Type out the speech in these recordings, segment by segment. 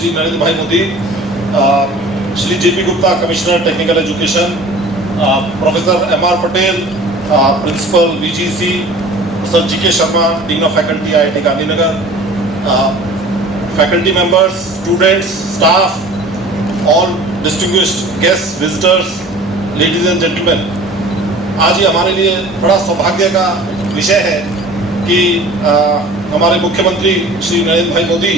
Shri Narendra bhai Modi, Shri JP Gupta commissioner technical education, professor MR Patel principal VGC, sir GK Sharma dean of faculty IIT Gandhinagar, faculty members, students, staff, all distinguished guest, visitors, ladies and gentleman, आज ये हमारे लिए बड़ा सौभाग्य का विषय है कि हमारे मुख्यमंत्री श्री नरेंद्र भाई मोदी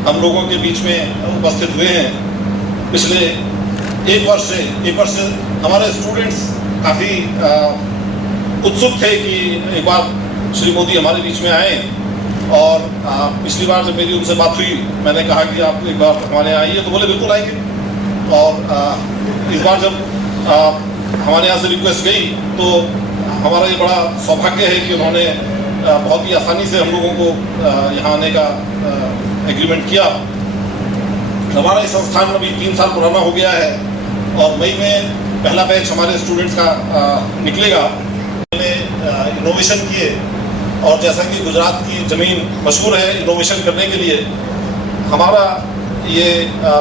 हम लोगों के बीच में उपस्थित हुए हैं। पिछले एक वर्ष से हमारे स्टूडेंट्स काफ़ी उत्सुक थे कि एक बार श्री मोदी हमारे बीच में आए, और पिछली बार जब मेरी उनसे बात हुई मैंने कहा कि आप एक बार हमारे यहाँ आइए, तो बोले बिल्कुल आएंगे। और इस बार जब हमारे यहाँ से रिक्वेस्ट गई तो हमारा ये बड़ा सौभाग्य है कि उन्होंने बहुत ही आसानी से हम लोगों को यहाँ आने का एग्रीमेंट किया। हमारा इस संस्थान अभी 3 साल पुराना हो गया है और मई में पहला बैच हमारे स्टूडेंट्स का निकलेगा। मैंने इनोवेशन किए, और जैसा कि गुजरात की ज़मीन मशहूर है इनोवेशन करने के लिए, हमारा ये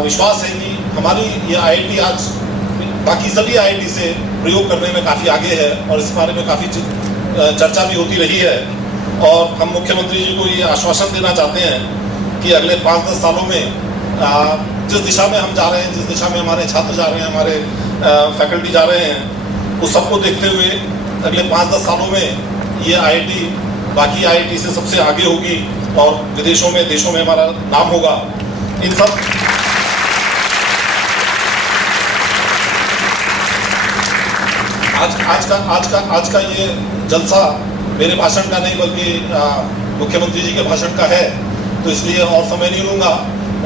विश्वास है कि हमारी ये आईआईटी आज बाकी सभी आईआईटी से प्रयोग करने में काफ़ी आगे है, और इस बारे में काफ़ी चर्चा भी होती रही है। और हम मुख्यमंत्री जी को ये आश्वासन देना चाहते हैं कि अगले 5-10 सालों में जिस दिशा में हम जा रहे हैं, जिस दिशा में हमारे छात्र जा रहे हैं, हमारे फैकल्टी जा रहे हैं, उस सबको देखते हुए अगले 5-10 सालों में ये आईआईटी बाकी आईआईटी से सबसे आगे होगी और विदेशों में, देशों में हमारा नाम होगा। इन सब आज का ये जलसा मेरे भाषण का नहीं बल्कि मुख्यमंत्री जी के भाषण का है, तो इसलिए और समय नहीं लूँगा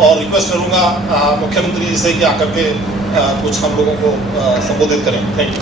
और रिक्वेस्ट करूँगा मुख्यमंत्री जी से कि आकर के कुछ हम लोगों को संबोधित करें। Thank you.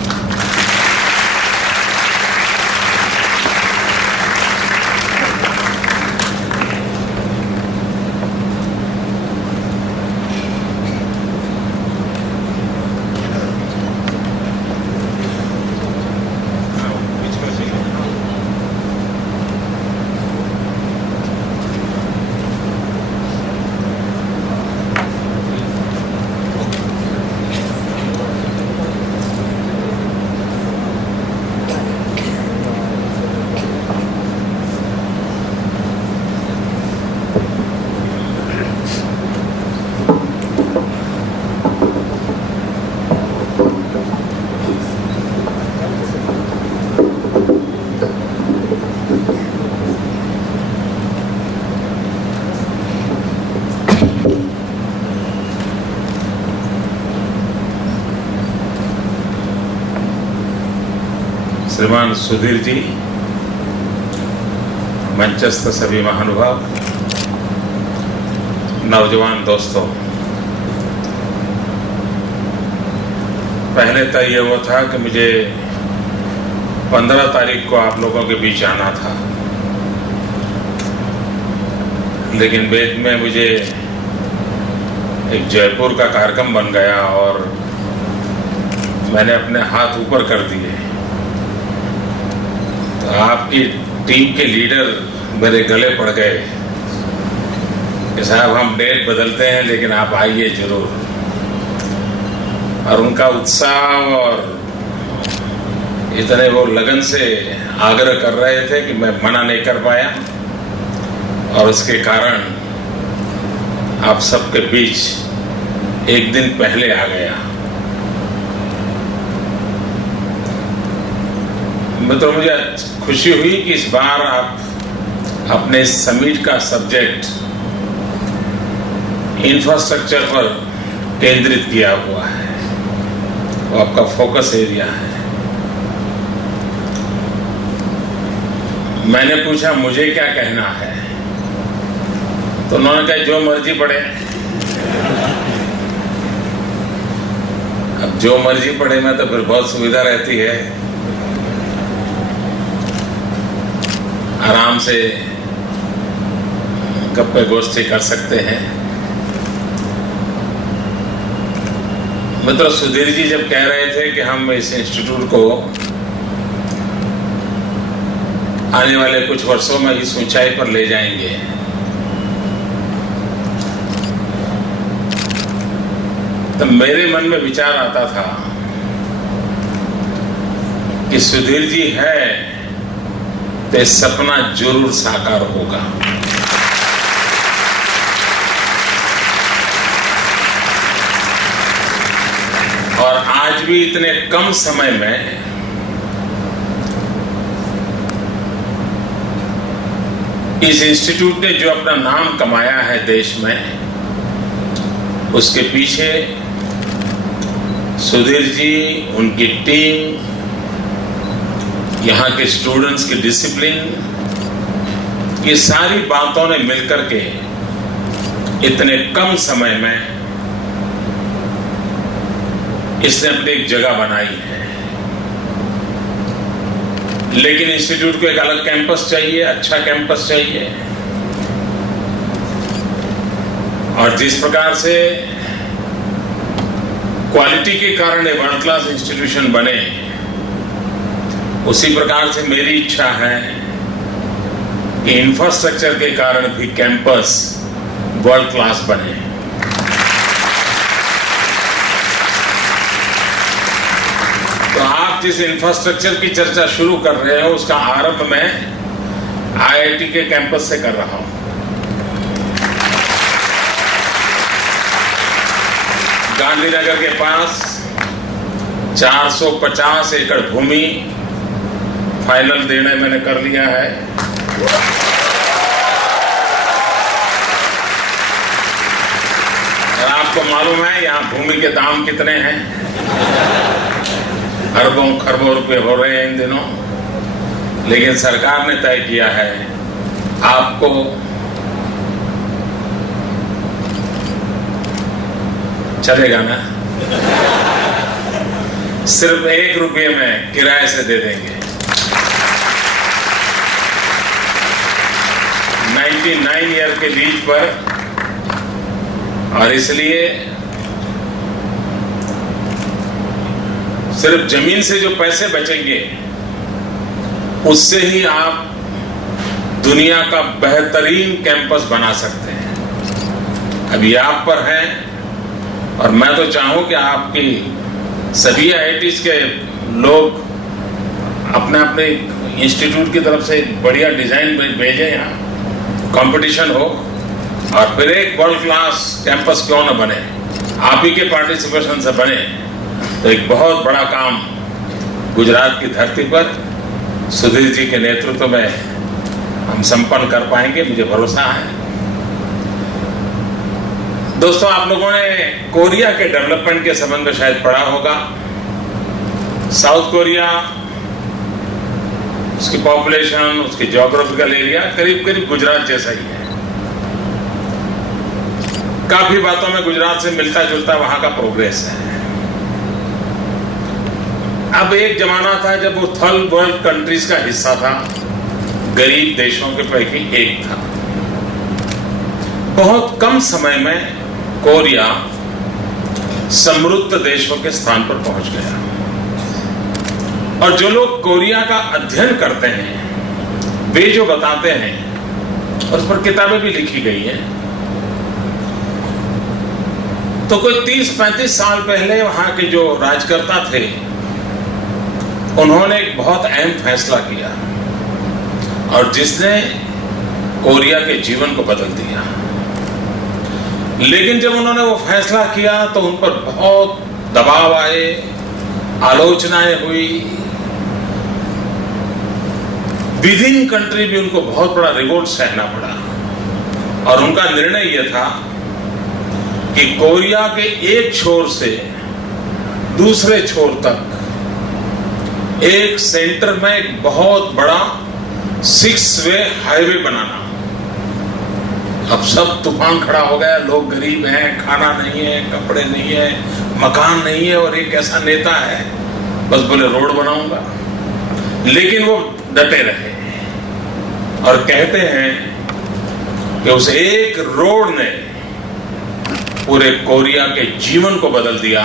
श्रीमान सुधीर जी, मंचस्थ सभी महानुभाव, नौजवान दोस्तों, पहले तय ये हुआ था कि मुझे 15 तारीख को आप लोगों के बीच आना था, लेकिन बाद में मुझे एक जयपुर का कार्यक्रम बन गया और मैंने अपने हाथ ऊपर कर दिए। तो आपकी टीम के लीडर मेरे गले पड़ गए कि साहब हम डेट बदलते हैं लेकिन आप आइए जरूर, और उनका उत्साह और इतने वो लगन से आग्रह कर रहे थे कि मैं मना नहीं कर पाया, और उसके कारण आप सबके बीच एक दिन पहले आ गया। तो मुझे खुशी हुई कि इस बार आप अपने समिट का सब्जेक्ट इंफ्रास्ट्रक्चर पर केंद्रित किया हुआ है, वो आपका फोकस एरिया है। मैंने पूछा मुझे क्या कहना है, तो उन्होंने कहा जो मर्जी पड़े। अब जो मर्जी पड़े में तो फिर बहुत सुविधा रहती है, आराम से गप्पे गोष्ठी कर सकते हैं। मित्र सुधीर जी जब कह रहे थे कि हम इस इंस्टीट्यूट को आने वाले कुछ वर्षों में इस ऊंचाई पर ले जाएंगे, तो मेरे मन में विचार आता था कि सुधीर जी है तो सपना जरूर साकार होगा। और आज भी इतने कम समय में इस इंस्टीट्यूट ने जो अपना नाम कमाया है देश में, उसके पीछे सुधीर जी, उनकी टीम, यहाँ के स्टूडेंट्स की डिसिप्लिन, ये सारी बातों ने मिलकर के इतने कम समय में इसने अपनी एक जगह बनाई है। लेकिन इंस्टीट्यूट को एक अलग कैंपस चाहिए, अच्छा कैंपस चाहिए। और जिस प्रकार से क्वालिटी के कारण वर्ल्ड क्लास इंस्टीट्यूशन बने, उसी प्रकार से मेरी इच्छा है कि इंफ्रास्ट्रक्चर के कारण भी कैंपस वर्ल्ड क्लास बने। तो आप जिस इंफ्रास्ट्रक्चर की चर्चा शुरू कर रहे हो, उसका आरंभ मैं आईआईटी के कैंपस से कर रहा हूं। गांधीनगर के पास 450 एकड़ भूमि फाइनल निर्णय मैंने कर लिया है। और आपको मालूम है यहां भूमि के दाम कितने हैं? अरबों खरबों रुपए हो रहे हैं इन दिनों। लेकिन सरकार ने तय किया है आपको चलेगा ना, सिर्फ 1 रुपये में किराए से दे देंगे। 99 ईयर के लीज पर। और इसलिए सिर्फ जमीन से जो पैसे बचेंगे, उससे ही आप दुनिया का बेहतरीन कैंपस बना सकते हैं। अभी आप पर है, और मैं तो चाहूं कि आपकी सभी आईआईटीज के लोग अपने अपने इंस्टीट्यूट की तरफ से एक बढ़िया डिजाइन भेजें, यहाँ कंपटीशन हो, और फिर एक वर्ल्ड क्लास कैंपस क्यों न बने, आप ही के पार्टिसिपेशन से बने, तो एक बहुत बड़ा काम गुजरात की धरती पर सुधीर जी के नेतृत्व में हम संपन्न कर पाएंगे, मुझे भरोसा है। दोस्तों, आप लोगों ने कोरिया के डेवलपमेंट के संबंध में शायद पढ़ा होगा। साउथ कोरिया, उसकी पॉपुलेशन, उसकी ज्योग्राफिकल एरिया करीब करीब गुजरात जैसा ही है। काफी बातों में गुजरात से मिलता जुलता वहां का प्रोग्रेस है। अब एक जमाना था जब वो थर्ड वर्ल्ड कंट्रीज का हिस्सा था, गरीब देशों के पैकी एक था। बहुत कम समय में कोरिया समृद्ध देशों के स्थान पर पहुंच गया। और जो लोग कोरिया का अध्ययन करते हैं, वे जो बताते हैं, और उस पर किताबें भी लिखी गई हैं, तो कोई 30-35 साल पहले वहां के जो राजकर्ता थे, उन्होंने एक बहुत अहम फैसला किया, और जिसने कोरिया के जीवन को बदल दिया। लेकिन जब उन्होंने वो फैसला किया तो उन पर बहुत दबाव आए, आलोचनाएं हुई, विद इन कंट्री भी उनको बहुत बड़ा रिवोल्ट सहना पड़ा। और उनका निर्णय यह था कि कोरिया के एक छोर से दूसरे छोर तक एक सेंटर में एक बहुत बड़ा 6 वे हाईवे बनाना। अब सब तूफान खड़ा हो गया, लोग गरीब हैं, खाना नहीं है, कपड़े नहीं है, मकान नहीं है, और एक ऐसा नेता है बस बोले रोड बनाऊंगा। लेकिन वो डटे रहे, और कहते हैं कि उस एक रोड ने पूरे कोरिया के जीवन को बदल दिया,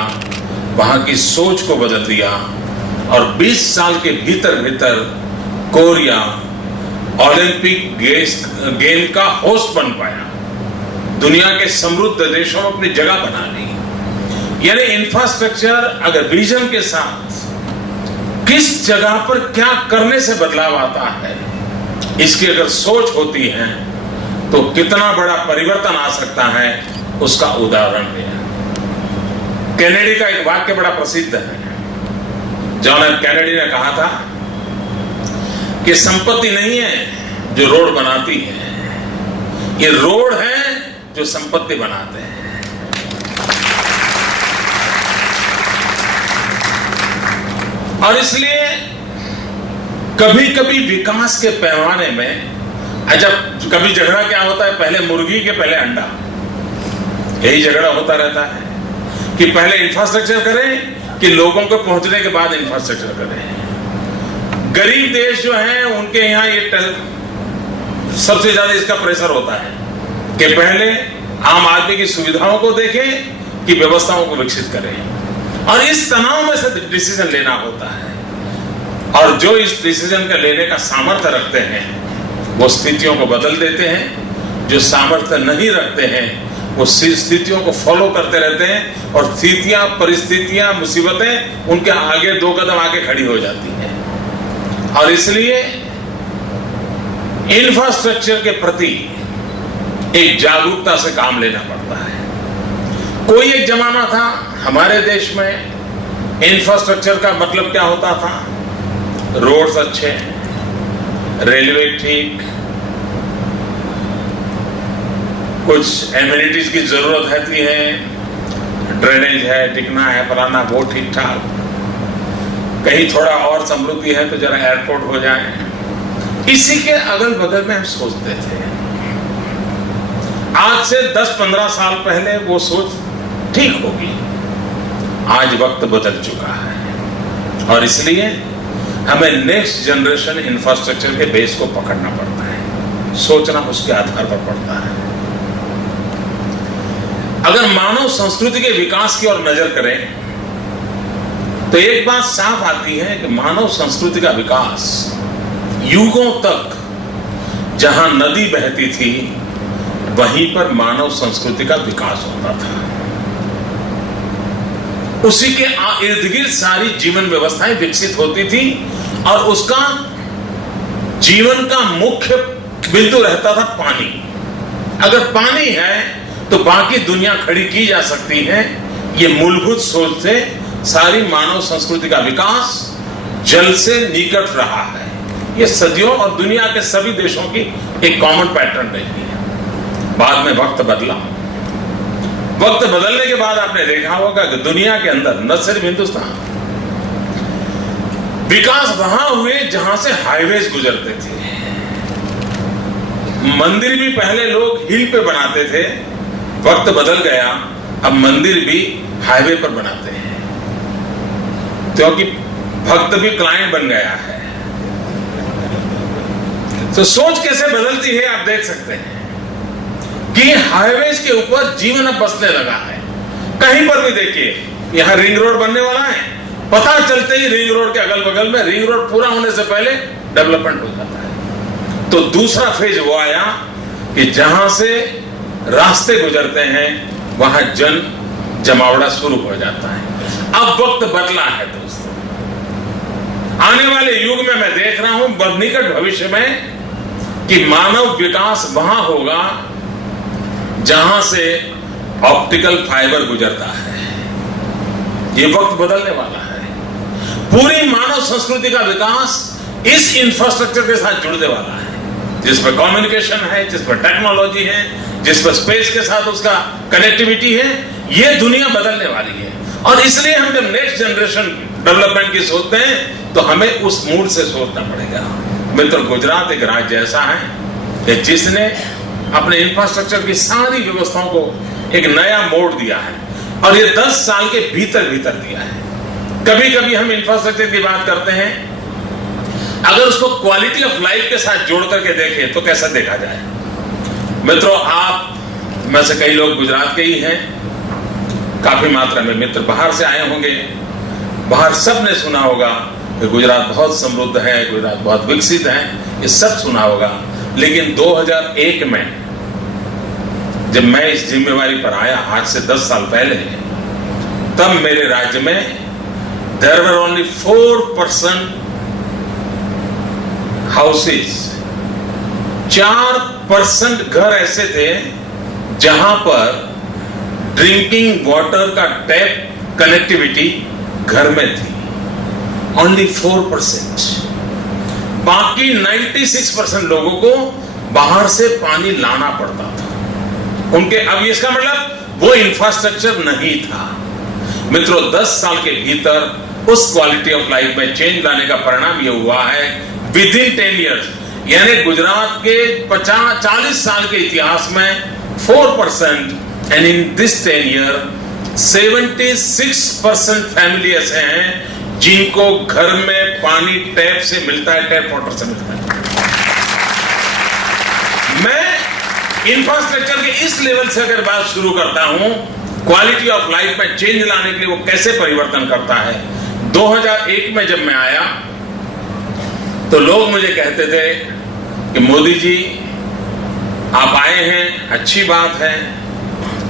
वहां की सोच को बदल दिया, और 20 साल के भीतर भीतर कोरिया ओलंपिक गेम का होस्ट बन पाया, दुनिया के समृद्ध देशों में अपनी जगह बना ली। यानी इंफ्रास्ट्रक्चर अगर विजन के साथ किस जगह पर क्या करने से बदलाव आता है, इसकी अगर सोच होती है तो कितना बड़ा परिवर्तन आ सकता है, उसका उदाहरण है। कैनेडी का एक वाक्य बड़ा प्रसिद्ध है। जॉन एफ कैनेडी ने कहा था कि संपत्ति नहीं है जो रोड बनाती है, ये रोड है जो संपत्ति बनाते हैं। और इसलिए कभी कभी विकास के पैमाने में, जब कभी झगड़ा क्या होता है, पहले मुर्गी के पहले अंडा, यही झगड़ा होता रहता है कि पहले इंफ्रास्ट्रक्चर करें कि लोगों को पहुंचने के बाद इंफ्रास्ट्रक्चर करें। गरीब देश जो हैं उनके यहां ये सबसे ज्यादा इसका प्रेशर होता है कि पहले आम आदमी की सुविधाओं को देखें कि व्यवस्थाओं को विकसित करें, और इस तनाव में से डिसीजन लेना होता है। और जो इस डिसीजन का लेने का सामर्थ्य रखते हैं वो स्थितियों को बदल देते हैं, जो सामर्थ्य नहीं रखते हैं वो स्थितियों को फॉलो करते रहते हैं, और स्थितियां, परिस्थितियां, मुसीबतें उनके आगे 2 कदम आगे खड़ी हो जाती हैं। और इसलिए इंफ्रास्ट्रक्चर के प्रति एक जागरूकता से काम लेना पड़ता है। कोई एक जमाना था हमारे देश में इंफ्रास्ट्रक्चर का मतलब क्या होता था, रोड्स अच्छे, रेलवे ठीक, कुछ एमिनिटीज की जरूरत रहती है, ड्रेनेज है, टिकना है, फलाना वो ठीक ठाक, कहीं थोड़ा और समृद्धि है तो जरा एयरपोर्ट हो जाए, इसी के अगल बगल में हम सोचते थे। आज से 10-15 साल पहले वो सोच ठीक होगी, आज वक्त बदल चुका है, और इसलिए हमें नेक्स्ट जनरेशन इंफ्रास्ट्रक्चर के बेस को पकड़ना पड़ता है, सोचना उसके आधार पर पड़ता है। अगर मानव संस्कृति के विकास की ओर नजर करें तो एक बात साफ आती है कि मानव संस्कृति का विकास युगों तक जहां नदी बहती थी वहीं पर मानव संस्कृति का विकास होता था। उसी के इर्द गिर्द सारी जीवन व्यवस्थाएं विकसित होती थी, और उसका जीवन का मुख्य बिंदु रहता था पानी। अगर पानी है तो बाकी दुनिया खड़ी की जा सकती है। ये मूलभूत सोच से सारी मानव संस्कृति का विकास जल से निकट रहा है। ये सदियों और दुनिया के सभी देशों की एक कॉमन पैटर्न रही है। बाद में वक्त बदला, वक्त बदलने के बाद आपने देखा होगा कि दुनिया के अंदर, न सिर्फ हिंदुस्तान, विकास वहां हुए जहां से हाईवेज गुजरते थे। मंदिर भी पहले लोग हिल पे बनाते थे, वक्त बदल गया, अब मंदिर भी हाईवे पर बनाते हैं, क्योंकि भक्त भी क्लाइंट बन गया है। तो सोच कैसे बदलती है आप देख सकते हैं कि हाईवेज के ऊपर जीवन अब बसने लगा है। कहीं पर भी देखिए, यहां रिंग रोड बनने वाला है, पता चलते ही रिंग रोड के अगल बगल में, रिंग रोड पूरा होने से पहले डेवलपमेंट हो जाता है। तो दूसरा फेज वो आया कि जहां से रास्ते गुजरते हैं वहां जन जमावड़ा शुरू हो जाता है। अब वक्त बदला है दोस्तों। आने वाले युग में मैं देख रहा हूं निकट भविष्य में कि मानव विकास वहां होगा जहां से ऑप्टिकल फाइबर गुजरता है। ये वक्त बदलने वाला है। पूरी मानव संस्कृति का विकास इस इंफ्रास्ट्रक्चर के साथ जुड़ने वाला है, जिसमें कम्युनिकेशन है, जिसमें टेक्नोलॉजी है, जिसमें स्पेस के साथ उसका कनेक्टिविटी है। ये दुनिया बदलने वाली है, और इसलिए हम जब नेक्स्ट जनरेशन डेवलपमेंट की सोचते हैं तो हमें उस मूड से सोचना पड़ेगा। मित्र, गुजरात एक राज्य ऐसा है जिसने अपने इंफ्रास्ट्रक्चर की सारी व्यवस्थाओं को एक नया मोड़ दिया है, और ये 10 साल के भीतर दिया है। कभी कभी हम इंफ्रास्ट्रक्चर की बात करते हैं, अगर उसको क्वालिटी ऑफ लाइफ के साथ जोड़ करके देखें तो कैसा देखा जाए। मित्रों, आप में से कई लोग गुजरात के ही हैं, काफी मात्रा में मित्र बाहर से आए होंगे। बाहर सब ने सुना होगा कि गुजरात बहुत समृद्ध है, गुजरात बहुत विकसित है, ये सब सुना होगा। लेकिन 2001 में जब मैं इस जिम्मेवारी पर आया, आज से 10 साल पहले, तब मेरे राज्य में there were only 4% houses, 4% घर ऐसे थे जहां पर ड्रिंकिंग वाटर का टैप कनेक्टिविटी घर में थी। ओनली 4%। बाकी 96% लोगों को बाहर से पानी लाना पड़ता था उनके। अब इसका मतलब वो इंफ्रास्ट्रक्चर नहीं था। मित्रों, 10 साल के भीतर उस क्वालिटी ऑफ लाइफ में चेंज लाने का परिणाम ये हुआ है विद इन 10 years, यानी गुजरात के 40 साल के इतिहास में 4%, and in this 10 year 76% family ऐसे हैं जिनको घर में पानी टैप से मिलता है, टैप वाटर से मिलता है। मैं इंफ्रास्ट्रक्चर के इस लेवल से अगर बात शुरू करता हूं, क्वालिटी ऑफ लाइफ में चेंज लाने के लिए वो कैसे परिवर्तन करता है। 2001 में जब मैं आया तो लोग मुझे कहते थे कि मोदी जी आप आए हैं, अच्छी बात है,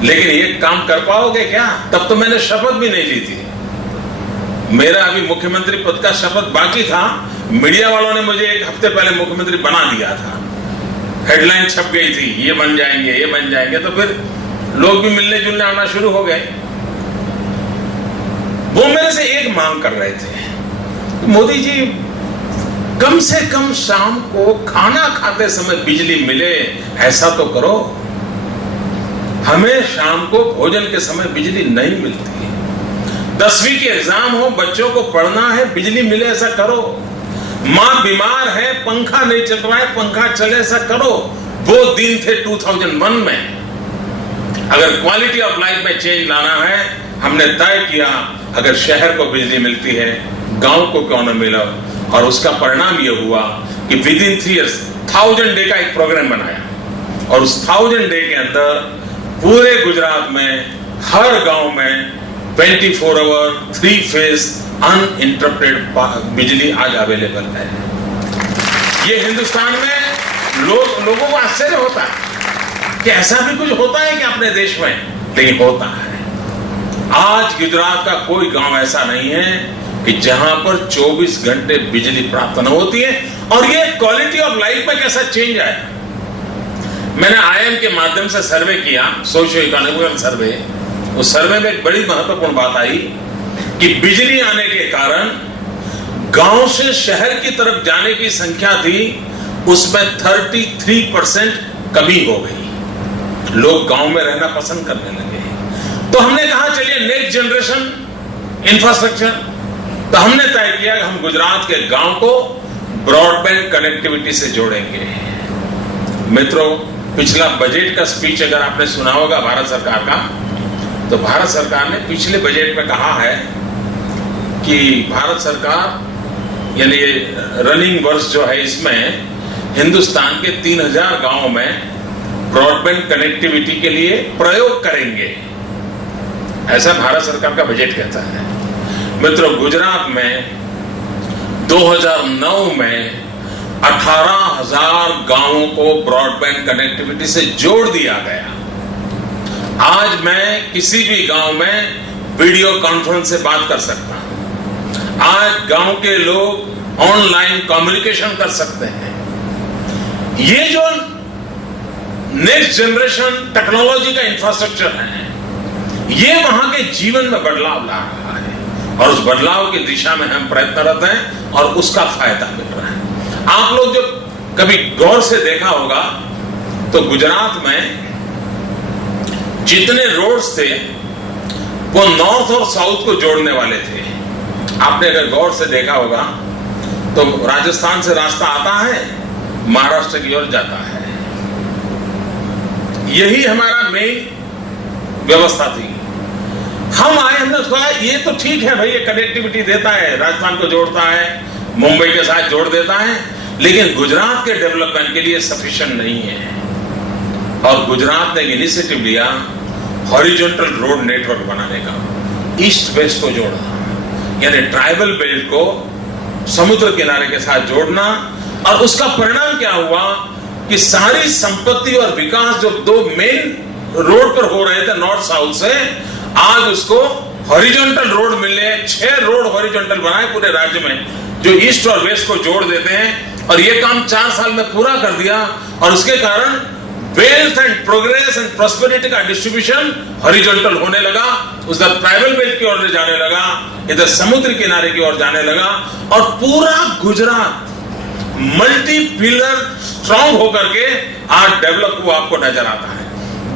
लेकिन ये काम कर पाओगे क्या? तब तो मैंने शपथ भी नहीं ली थी, मेरा अभी मुख्यमंत्री पद का शपथ बाकी था। मीडिया वालों ने मुझे 1 हफ्ते पहले मुख्यमंत्री बना दिया था, हेडलाइन छप गई थी, ये बन जाएंगे, ये बन जाएंगे। तो फिर लोग भी मिलने जुलने आना शुरू हो गए। वो मेरे से एक मांग कर रहे थे, मोदी जी कम से कम शाम को खाना खाते समय बिजली मिले, ऐसा तो करो। हमें शाम को भोजन के समय बिजली नहीं मिलती। 10वीं के एग्जाम हो, बच्चों को पढ़ना है, बिजली मिले, ऐसा करो। मां बीमार है, पंखा नहीं चल रहा है, पंखा चले, ऐसा करो। वो दिन थे 2001 में। अगर क्वालिटी ऑफ लाइफ में चेंज लाना है, हमने तय किया अगर शहर को बिजली मिलती है, गांव को क्यों न मिला। और उसका परिणाम यह हुआ कि विद इन 3 years 1000 डे का एक प्रोग्राम बनाया, और उस 1000 डे के अंदर पूरे गुजरात में हर गांव में 24 आवर 3 फेज अनइंटरप्टेड बिजली आज अवेलेबल है। ये हिंदुस्तान में लोगों को आश्चर्य होता है कि ऐसा भी कुछ होता है कि अपने देश में, लेकिन होता है। आज गुजरात का कोई गांव ऐसा नहीं है कि जहां पर 24 घंटे बिजली प्राप्त न होती है। और ये क्वालिटी ऑफ लाइफ में कैसा चेंज आया। मैंने IIM के माध्यम से सर्वे किया, सोशियो इकोनॉमिकल सर्वे। उस सर्वे में एक बड़ी महत्वपूर्ण बात आई कि बिजली आने के कारण गांव से शहर की तरफ जाने की संख्या थी, उसमें 33% कमी हो गई। लोग गांव में रहना पसंद करने लगे। तो हमने कहा चलिए नेक्स्ट जनरेशन इंफ्रास्ट्रक्चर। तो हमने तय किया कि हम गुजरात के गांव को ब्रॉडबैंड कनेक्टिविटी से जोड़ेंगे। मित्रों, पिछला बजट का स्पीच अगर आपने सुना होगा भारत सरकार का, तो भारत सरकार ने पिछले बजट में कहा है कि भारत सरकार यानी रनिंग वर्ष जो है इसमें हिंदुस्तान के 3000 गांवों में ब्रॉडबैंड कनेक्टिविटी के लिए प्रयोग करेंगे, ऐसा भारत सरकार का बजट कहता है। मित्रों, गुजरात में 2009 में 18,000 गांवों को ब्रॉडबैंड कनेक्टिविटी से जोड़ दिया गया। आज मैं किसी भी गांव में वीडियो कॉन्फ्रेंस से बात कर सकता हूं। आज गांव के लोग ऑनलाइन कम्युनिकेशन कर सकते हैं। ये जो नेक्स्ट जनरेशन टेक्नोलॉजी का इंफ्रास्ट्रक्चर है, ये वहां के जीवन में बदलाव ला रहा है, और उस बदलाव की दिशा में हम प्रयत्नरत हैं और उसका फायदा मिल रहा है। आप लोग जब कभी गौर से देखा होगा तो गुजरात में जितने रोड्स थे वो नॉर्थ और साउथ को जोड़ने वाले थे। आपने अगर गौर से देखा होगा तो राजस्थान से रास्ता आता है, महाराष्ट्र की ओर जाता है। यही हमारा मेन व्यवस्था थी। हम आए, हमने कहा ये तो ठीक है भाई, ये कनेक्टिविटी देता है, राजस्थान को जोड़ता है, मुंबई के साथ जोड़ देता है, लेकिन गुजरात के डेवलपमेंट के लिए सफिशिएंट नहीं है। और गुजरात ने इनिशिएटिव लिया हॉरिजॉन्टल रोड नेटवर्क बनाने का, ईस्ट वेस्ट को जोड़ा, यानी ट्राइबल बेल्ट को समुद्र किनारे के साथ जोड़ना। और उसका परिणाम क्या हुआ कि सारी संपत्ति और विकास जो 2 मेन रोड पर हो रहे थे नॉर्थ साउथ से, आज उसको हॉरिजॉन्टल रोड मिले, 6 रोड हॉरिजॉन्टल बनाए पूरे राज्य में, जो ईस्ट और वेस्ट को जोड़ देते हैं, और ये काम 4 साल में पूरा कर दिया। और उसके कारण wealth and progress and prosperity का डिस्ट्रीब्यूशन हॉरिजॉन्टल होने लगा, उधर ट्राइबल बेल्ट की ओर जाने लगा, इधर समुद्र किनारे की ओर जाने लगा, और पूरा गुजरात मल्टी पिलर स्ट्रांग होकर के आज डेवलप हुआ आपको नजर आता है,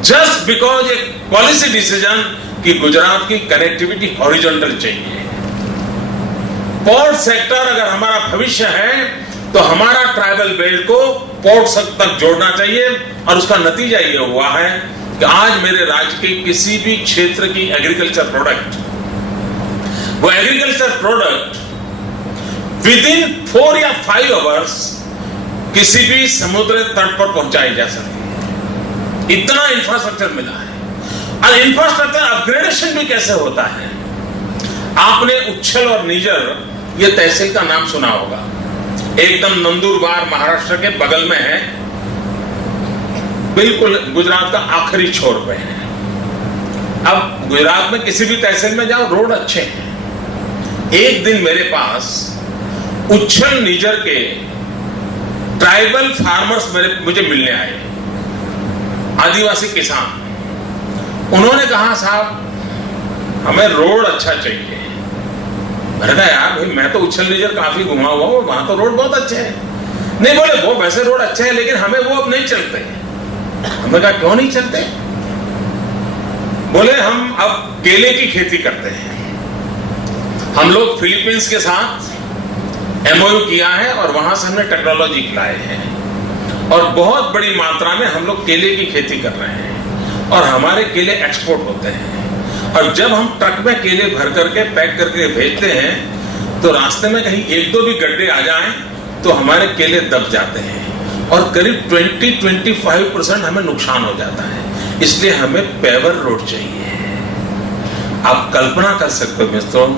जस्ट बिकॉज एक पॉलिसी डिसीजन कि गुजरात की कनेक्टिविटी हॉरिजॉन्टल चाहिए। पोर्ट सेक्टर अगर हमारा भविष्य है तो हमारा ट्राइबल बेल्ट को पोर्ट तक जोड़ना चाहिए, और उसका नतीजा ये हुआ है कि आज मेरे राज्य के किसी भी क्षेत्र की एग्रीकल्चर प्रोडक्ट, वो एग्रीकल्चर प्रोडक्ट विद इन 4 या 5 आवर्स किसी भी समुद्र तट पर पहुंचाई जा सकती है। इतना इंफ्रास्ट्रक्चर मिला है। और इंफ्रास्ट्रक्चर अपग्रेडेशन भी कैसे होता है? आपने उच्छल और निजर ये तहसील का नाम सुना होगा, एकदम नंदुरबार महाराष्ट्र के बगल में है, बिल्कुल गुजरात का आखिरी छोर पे है। अब गुजरात में किसी भी तहसील में जाओ, रोड अच्छे हैं। एक दिन मेरे पास उच्छल निजर के ट्राइबल फार्मर्स मुझे मिलने आए, आदिवासी किसान। उन्होंने कहा, साहब हमें रोड अच्छा चाहिए। मैंने कहा, यार भाई मैं तो उच्छल निजर काफी घुमा हुआ हूं, वहां तो रोड बहुत अच्छे हैं। नहीं, बोले वो वैसे रोड अच्छे हैं लेकिन हमें वो अब नहीं चलते। हमने कहा, क्यों नहीं चलते? बोले हम अब केले की खेती करते हैं। हम लोग फिलीपींस के साथ MOU किया है और वहां से हमने टेक्नोलॉजी लाए हैं, और बहुत बड़ी मात्रा में हम लोग केले की खेती कर रहे हैं, और हमारे केले एक्सपोर्ट होते हैं। और जब हम ट्रक में केले भर करके पैक करके भेजते हैं तो रास्ते में कहीं 1-2 भी गड्ढे आ जाएं तो हमारे केले दब जाते हैं, और करीब 20-25% हमें नुकसान हो जाता है। इसलिए हमें पेवर रोड चाहिए। आप कल्पना कर सकते हो मित्रों,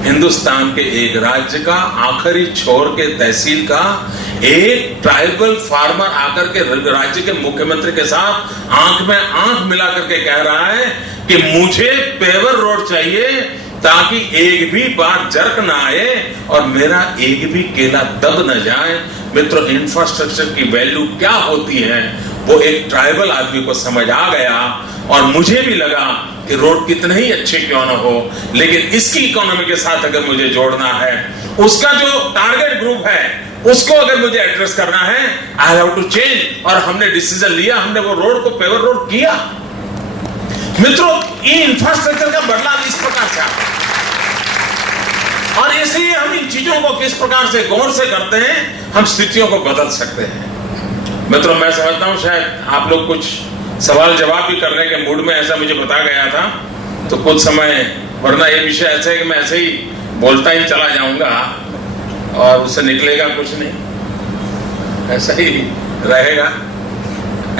हिंदुस्तान के एक राज्य का आखिरी छोर के तहसील का एक ट्राइबल फार्मर आकर के राज्य के मुख्यमंत्री के साथ आंख में आंख मिला करके कह रहा है कि मुझे पेवर रोड चाहिए ताकि एक भी बार जर्क ना आए और मेरा एक भी केला दब न जाए। मित्रों, इंफ्रास्ट्रक्चर की वैल्यू क्या होती है वो एक ट्राइबल आदमी को समझ आ गया, और मुझे भी लगा कि रोड कितने ही अच्छे क्यों ना हो, लेकिन इसकी इकोनॉमी के साथ अगर मुझे जोड़ना है, उसका जो टारगेट ग्रुप है उसको अगर मुझे एड्रेस करना है, आई हैव टू चेंज। और हमने डिसीजन लिया, हमने वो रोड को पेवर रोड किया। मित्रों, ये इंफ्रास्ट्रक्चर का बदलाव इस प्रकार से आता है, और इसलिए हम इन चीजों को किस प्रकार से गौर से करते हैं, हम स्थितियों को बदल सकते हैं। मित्रों, मैं समझता हूं शायद आप लोग कुछ सवाल जवाब भी करने के मूड में, ऐसा मुझे बता गया था, तो कुछ समय, वरना ये विषय ऐसा है कि मैं ऐसे ही बोलता ही चला जाऊंगा और उससे निकलेगा कुछ नहीं, ऐसा ही रहेगा।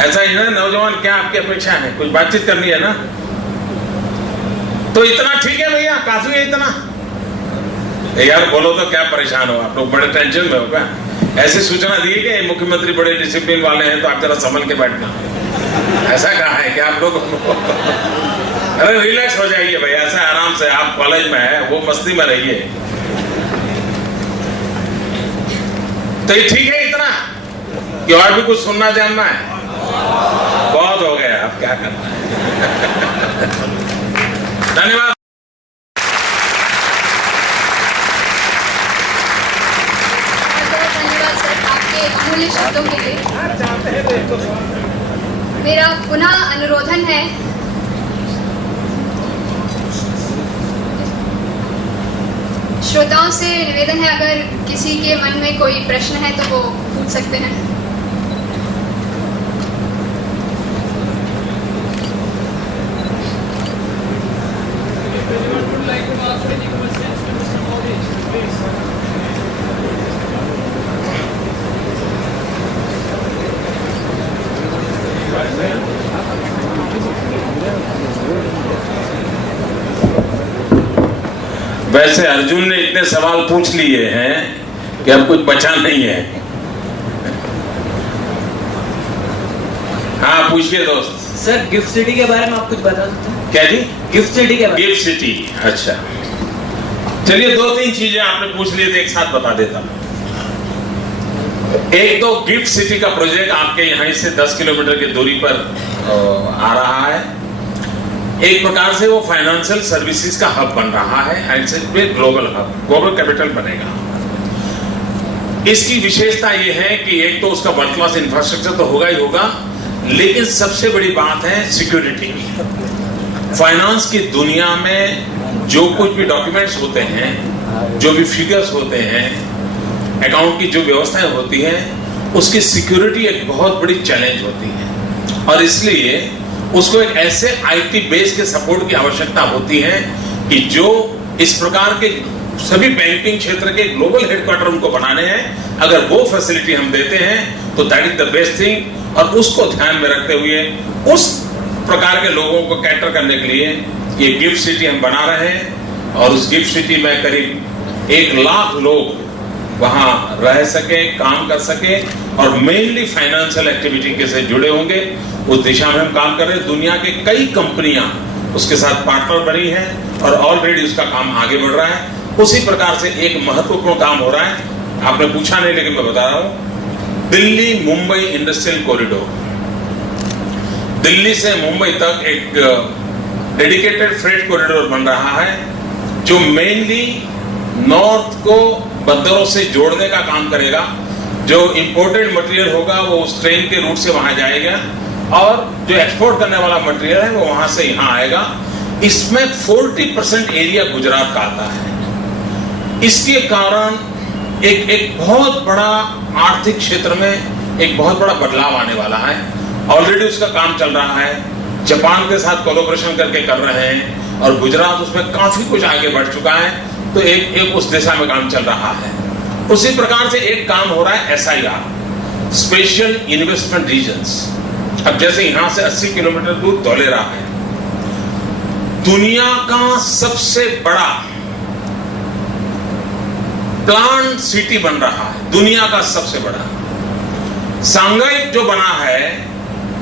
ऐसा ही ना नौजवान, क्या आपकी अपेक्षा है? कुछ बातचीत करनी है ना? तो इतना ठीक है भैया, काफी है इतना। यार बोलो तो क्या परेशान हो आप लोग, बड़े टेंशन में हो क्या? ऐसी सूचना दी है कि मुख्यमंत्री बड़े डिसिप्लिन वाले हैं तो आप जरा संभल के बैठना, ऐसा कहा है कि आप लोग अरे रिलैक्स हो जाइए भाई, ऐसा आराम से, आप कॉलेज में है, वो मस्ती में रहिए। तो ये ठीक है इतना कि और भी कुछ सुनना जानना है? बहुत हो गया, अब क्या करना है। धन्यवाद। धन्यवाद सर आपके अमूल्य शब्दों के लिए। मेरा पुनः अनुरोधन है श्रोताओं से निवेदन है, अगर किसी के मन में कोई प्रश्न है तो वो पूछ सकते हैं। वैसे अर्जुन ने इतने सवाल पूछ लिए हैं कि अब कुछ बचा नहीं है। हाँ पूछिए दोस्त। सर गिफ्ट सिटी के बारे में आप कुछ बता सकते हैं? क्या जी? गिफ्ट सिटी के बारे में। गिफ्ट सिटी, अच्छा चलिए 2-3 चीजें आपने पूछ लिए तो एक साथ बता देता हूं। एक तो गिफ्ट सिटी का प्रोजेक्ट आपके यहां से 10 किलोमीटर की दूरी पर आ रहा है। एक प्रकार से वो फाइनेंशियल सर्विसेज का हब बन रहा है and global hub, global capital बनेगा। इसकी विशेषता ये है कि एक तो उसका वर्ल्ड क्लास इंफ्रास्ट्रक्चर तो होगा ही होगा, लेकिन सबसे बड़ी बात है सिक्योरिटी। फाइनेंस की दुनिया में जो कुछ भी डॉक्यूमेंट्स होते हैं, जो भी फिगर्स होते हैं, अकाउंट की जो व्यवस्थाएं होती हैं, उसकी सिक्योरिटी एक बहुत बड़ी चैलेंज होती है और इसलिए उसको एक ऐसे आईटी बेस के सपोर्ट की आवश्यकता होती है कि जो इस प्रकार के सभी बैंकिंग क्षेत्र के ग्लोबल हेडक्वार्टर उनको बनाने हैं। अगर वो फैसिलिटी हम देते हैं तो that is the best thing, और उसको ध्यान में रखते हुए उस प्रकार के लोगों को कैटर करने के लिए ये गिफ्ट सिटी हम बना रहे हैं और उस गिफ्ट सिटी में करीब 1 लाख लोग वहां रह सके, काम कर सके और मेनली फाइनेंशियल एक्टिविटी के से जुड़े होंगे। उस दिशा में हम काम कर रहे हैं। दुनिया के कई कंपनियां उसके साथ पार्टनर बनी है और ऑलरेडी उसका काम आगे बढ़ रहा है। उसी प्रकार से एक महत्वपूर्ण काम हो रहा है, आपने पूछा नहीं लेकिन मैं बता रहा हूं, दिल्ली मुंबई इंडस्ट्रियल कॉरिडोर। दिल्ली से मुंबई तक एक डेडिकेटेड फ्रेट कॉरिडोर बन रहा है जो मेनली नॉर्थ को बंदरों से जोड़ने का काम करेगा। जो इंपोर्टेड मटेरियल होगा वो उस ट्रेन के रूट से वहां जाएगा और जो एक्सपोर्ट करने वाला मटेरियल है वो वहां से यहां आएगा। इसमें 40% एरिया गुजरात का आता है। इसके कारण एक बहुत बड़ा आर्थिक क्षेत्र में एक बहुत बड़ा बदलाव आने वाला है। ऑलरेडी उसका काम चल रहा है, जापान के साथ कोलैबोरेशन करके कर रहे हैं और गुजरात उसमें काफी कुछ आगे बढ़ चुका है, तो एक उस दिशा में काम चल रहा है। उसी प्रकार से एक काम हो रहा है SIR, स्पेशल इन्वेस्टमेंट रीजन्स। अब जैसे यहां से 80 किलोमीटर दूर धौलेरा है, दुनिया का सबसे बड़ा प्लांट सिटी बन रहा है, दुनिया का सबसे बड़ा। सांघाई जो बना है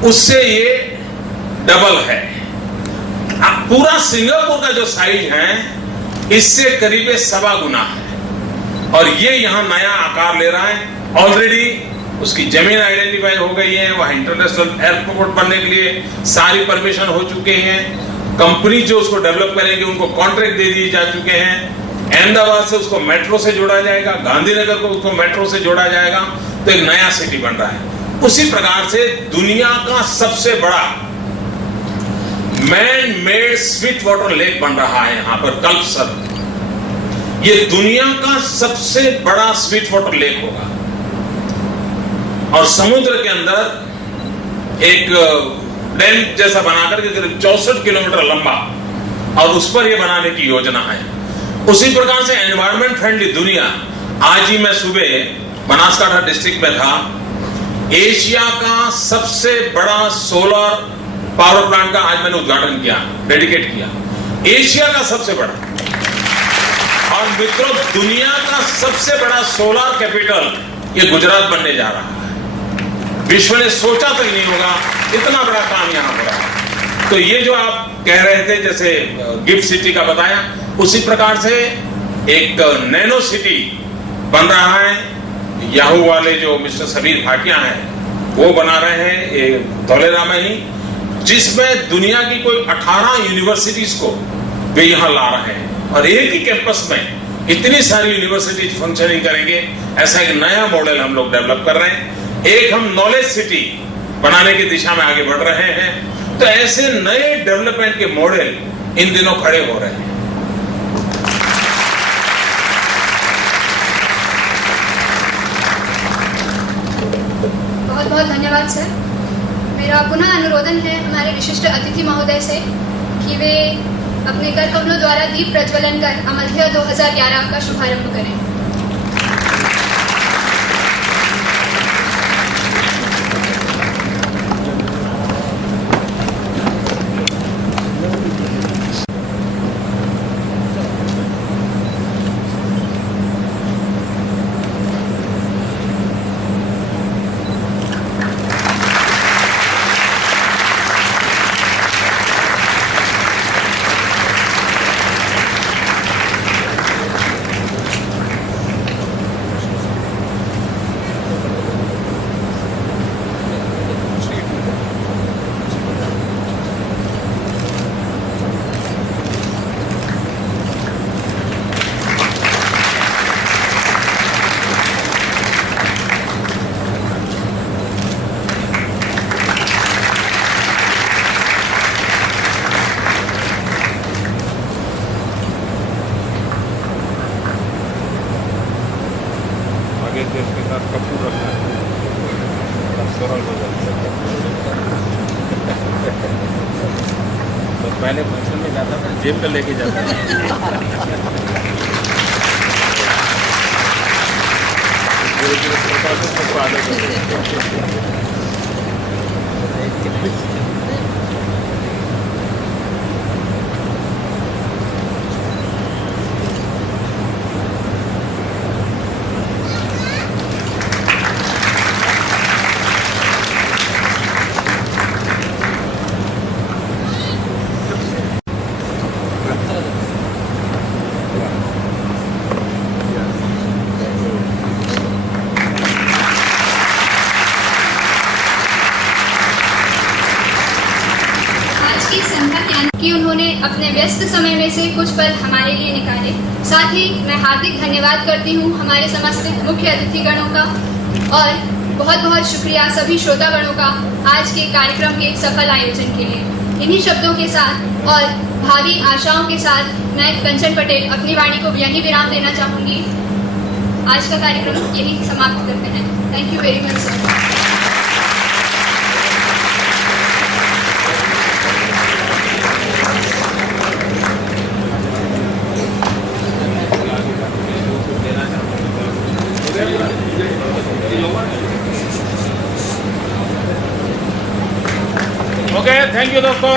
उससे ये डबल है। अब पूरा सिंगापुर का जो साइज है इससे करीब 1.25 गुना है और ये यहां नया आकार ले रहा है। ऑलरेडी उसकी जमीन आइडेंटिफाई हो गई है, वहां इंटरनेशनल एयरपोर्ट बनने के लिए सारी परमिशन हो चुके हैं। कंपनी जो उसको डेवलप करेंगे उनको कॉन्ट्रैक्ट दे दिए जा चुके हैं। अहमदाबाद से उसको मेट्रो से जोड़ा जाएगा, गांधीनगर को उसको मेट्रो से जोड़ा जाएगा, तो एक नया सिटी बन रहा है। उसी प्रकार से दुनिया का सबसे बड़ा man made sweet water lake बन रहा है यहां पर कल्पसर। ये दुनिया का सबसे बड़ा स्वीट वाटर लेक होगा और समुद्र के अंदर एक डैम जैसा बनाकर के करीब 64 किलोमीटर लंबा और उस पर यह बनाने की योजना है। उसी प्रकार से एनवायरमेंट फ्रेंडली दुनिया, आज ही मैं सुबह बनासकांठा डिस्ट्रिक्ट में था, एशिया का सबसे बड़ा सोलर पावर प्लांट का आज मैंने उद्घाटन किया, डेडिकेट किया, एशिया का सबसे बड़ा। और मित्रों, दुनिया का सबसे बड़ा सोलर कैपिटल ये गुजरात बनने जा रहा है। विश्व ने सोचा तक नहीं होगा इतना बड़ा काम यहां हो रहा है। तो ये जो आप कह रहे थे जैसे गिफ्ट सिटी का बताया, उसी प्रकार से एक नैनो सिटी बन रहा है। याहू वाले जो मिस्टर सबीर भाटिया हैं वो बना रहे हैं ये धौलेरा में ही, जिसमें दुनिया की कोई 18 यूनिवर्सिटीज को वे यहां ला रहे हैं और एक ही कैंपस में इतनी सारी यूनिवर्सिटीज फंक्शनिंग करेंगे। ऐसा एक नया मॉडल हम लोग डेवलप कर रहे हैं। एक हम नॉलेज सिटी बनाने की दिशा में आगे बढ़ रहे हैं। तो ऐसे नए डेवलपमेंट के मॉडल इन दिनों खड़े हो रहे हैं। बहुत बहुत धन्यवाद सर। मेरा पुनः अनुरोधन है हमारे विशिष्ट अतिथि महोदय से कि वे अपने कर कमलों द्वारा दीप प्रज्वलन कर अमध्य 2011 का शुभारंभ करें। तो पहले फंक्शन में जाता था, जेब में लेके जाता था। आज की संध्या कि उन्होंने अपने व्यस्त समय में से कुछ पल हमारे लिए निकाले। साथ ही मैं हार्दिक धन्यवाद करती हूँ हमारे समस्त मुख्य अतिथिगणों का और बहुत बहुत शुक्रिया सभी श्रोतागणों का आज के कार्यक्रम के सफल आयोजन के लिए। इन्हीं शब्दों के साथ और भावी आशाओं के साथ मैं कंचन पटेल अपनी वाणी को यही विराम देना चाहूंगी। आज का कार्यक्रम यही समाप्त करते हैं। Thank you very much sir. Okay, thank you दोस्तों।